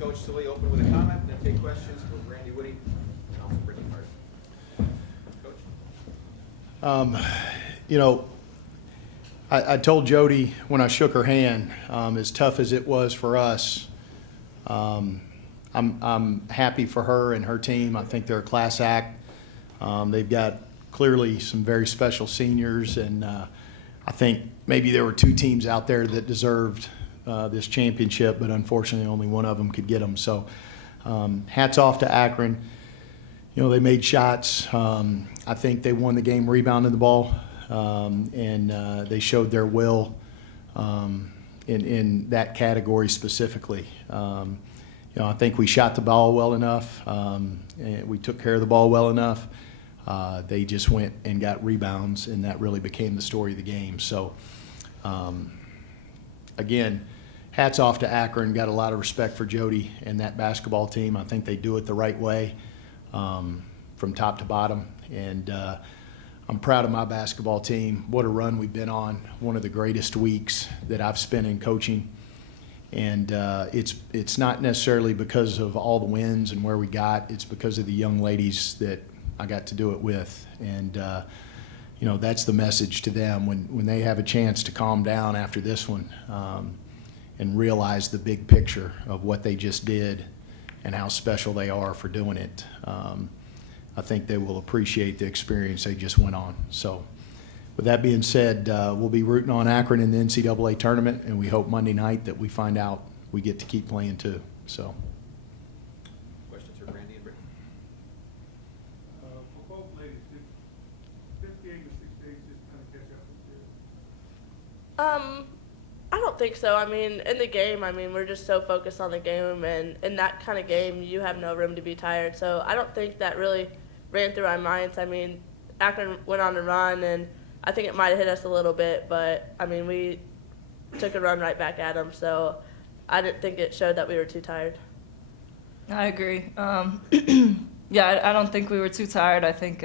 Coach Silly open with a comment, then take questions from Randy Woody and also Brittany Hart. Coach? You know, I told Jody when I shook her hand, as tough as it was for us, I'm happy for her and her team. I think they're a class act. They've got clearly some very special seniors, and I think maybe there were two teams out there that deserved this championship, but unfortunately only one of them could get them. So hats off to Akron. You know, they made shots. I think they won the game rebounding the ball, and they showed their will in that category specifically. You know, I think we shot the ball well enough, and we took care of the ball well enough. They just went and got rebounds, and that really became the story of the game. So, again, hats off to Akron. Got a lot of respect for Jody and that basketball team. I think they do it the right way from top to bottom. And I'm proud of my basketball team. What a run we've been on. One of the greatest weeks that I've spent in coaching. And it's not necessarily because of all the wins and where we got. It's because of the young ladies that I got to do it with. And, you know, that's the message to them when they have a chance to calm down after this one and realize the big picture of what they just did and how special they are for doing it. I think they will appreciate the experience they just went on. So with that being said, we'll be rooting on Akron in the NCAA tournament, and we hope Monday night that we find out we get to keep playing too. So. Questions for Randy and Brittany? For both ladies, did this game of 6 days just kind of catch up with you? I don't think so. I mean, in the game, we're just so focused on the game, and in that kind of game, you have no room to be tired. So I don't think that really ran through our minds. I mean, Akron went on a run, and I think it might have hit us a little bit, but, I mean, we took a run right back at them. So I didn't think it showed that we were too tired. I agree. Yeah, I don't think we were too tired. I think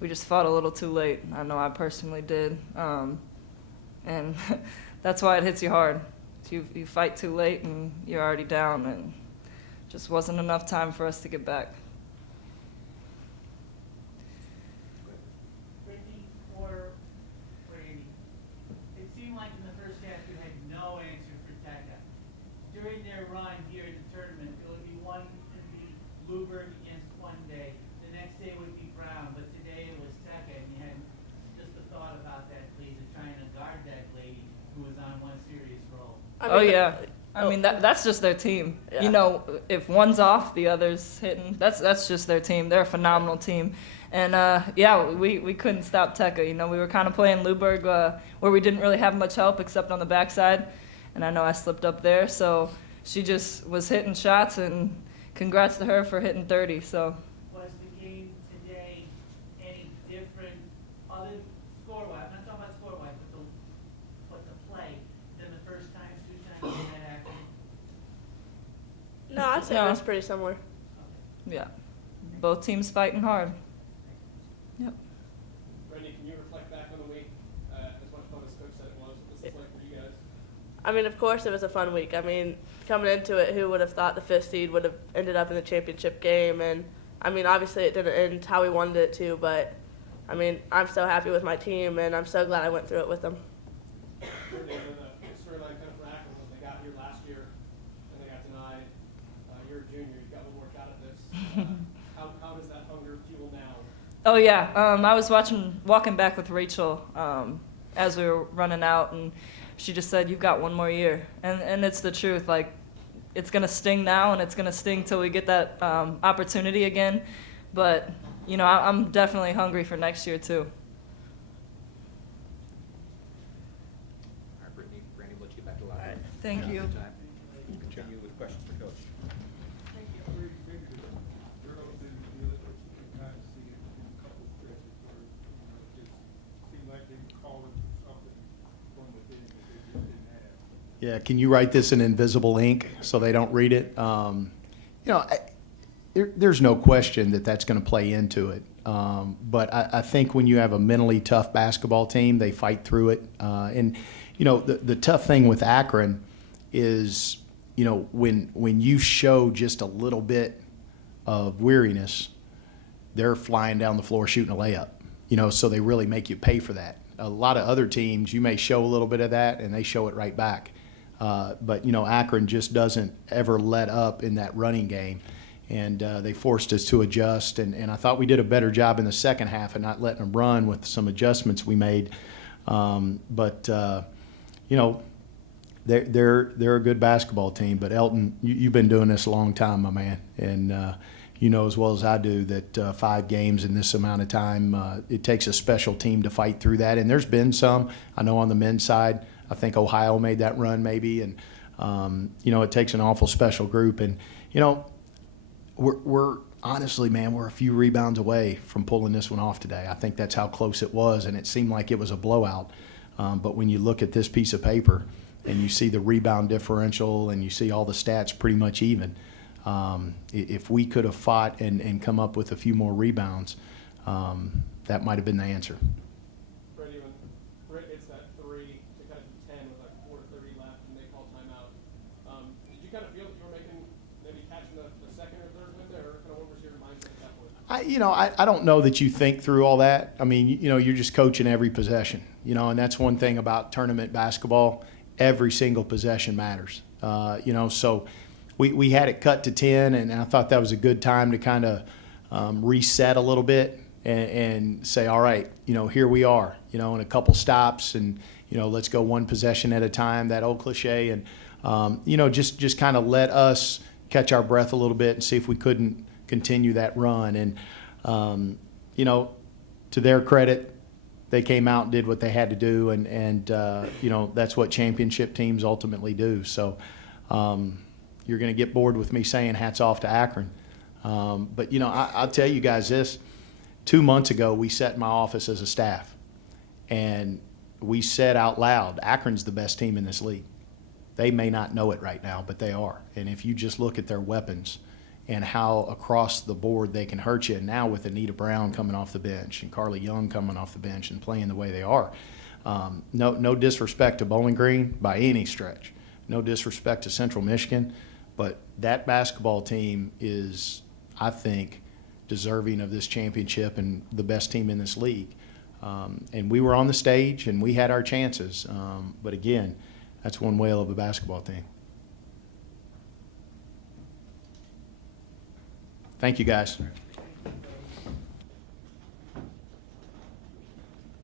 we just fought a little too late. I know I personally did. And that's why it hits you hard. You fight too late and you're already down, and just wasn't enough time for us to get back. Brittany or Randy, it seemed like in the first half you had no answer for Tecca. During their run here in the tournament, it would be one to be Bluebird against one day. The next day would be Brown, but today it was Tecca, and you had just a thought about that, please, of trying to guard that lady who was on one serious roll. I mean, that's just their team. Yeah. You know, if one's off, the other's hitting. That's just their team. They're a phenomenal team. And, yeah, we couldn't stop Tecca. You know, we were kind of playing Luberg where we didn't really have much help except on the backside. And I know I slipped up there. So she just was hitting shots, and congrats to her for hitting 30. So. Was the game today any different, other score-wise, I'm not talking about score-wise, but the play, than the first time, two times in that action? No, I'd say No. it was pretty similar. Yeah, both teams fighting hard. Yep. Randy, can you reflect back on the week as much fun as Coach said it was? What's this like for you guys? I mean, of course it was a fun week. I mean, coming into it, who would have thought the 5th seed would have ended up in the championship game? And, I mean, obviously it didn't end how we wanted it to, but, I mean, I'm so happy with my team, and I'm so glad I went through it with them. Brittany, and then the storyline kind of for Akron was they got here last year and they got denied. You're a junior, you've got one more shot at this. How does that hunger fuel now? Oh yeah, I was walking back with Rachel as we were running out, and she just said, "You've got one more year," and it's the truth. Like, it's gonna sting now, and it's gonna sting till we get that opportunity again. But you know, I'm definitely hungry for next year too. All right, Brittany, Randy, we'll let you get back to live. All right, thank you. Time. Continue with questions for Coach. Maybe the girls didn't feel it, but you can kind of see it in a couple of stretches where, it just seemed like they were calling for something from within that they just didn't have. Yeah, can you write this in invisible ink so they don't read it? You know, there's no question that that's going to play into it. But I think when you have a mentally tough basketball team, they fight through it. And, you know, the tough thing with Akron is you know, when you show just a little bit of weariness, they're flying down the floor shooting a layup, you know, so they really make you pay for that. A lot of other teams, you may show a little bit of that and they show it right back. But, you know, Akron just doesn't ever let up in that running game. And they forced us to adjust. And I thought we did a better job in the second half of not letting them run with some adjustments we made. But you know, they're a good basketball team. But Elton, you've been doing this a long time, my man. And you know as well as I do that 5 games in this amount of time, it takes a special team to fight through that. And there's been some, I know on the men's side, I think Ohio made that run maybe. And, you know, it takes an awful special group. And, you know, we're honestly, man, we're a few rebounds away from pulling this one off today. I think that's how close it was. And it seemed like it was a blowout. But when you look at this piece of paper and you see the rebound differential and you see all the stats pretty much even, if we could have fought and come up with a few more rebounds, that might have been the answer. Freddie, when Britt hits that 3 to cut it to 10 with like 4:30 left and they call timeout, did you kind of feel that you were maybe catching the second or third win there, or kind of what was your mindset at that point? I don't know that you think through all that. I mean, you know, you're just coaching every possession, you know, and that's one thing about tournament basketball. Every single possession matters, you know, so we had it cut to 10, and I thought that was a good time to kind of reset a little bit and say, all right, you know, here we are, you know, in a couple stops, and, you know, let's go one possession at a time, that old cliche, and, you know, just kind of let us catch our breath a little bit and see if we couldn't continue that run. And, you know, to their credit, they came out and did what they had to do, and you know, that's what championship teams ultimately do. So you're going to get bored with me saying hats off to Akron. But, you know, I'll tell you guys this. 2 months ago, we sat in my office as a staff, and we said out loud, Akron's the best team in this league. They may not know it right now, but they are. And if you just look at their weapons and how across the board they can hurt you, and now with Anita Brown coming off the bench and Carly Young coming off the bench and playing the way they are, no disrespect to Bowling Green by any stretch, no disrespect to Central Michigan, but that basketball team is, I think, deserving of this championship and the best team in this league. And we were on the stage and we had our chances, but again, that's one whale of a basketball team. Thank you, guys.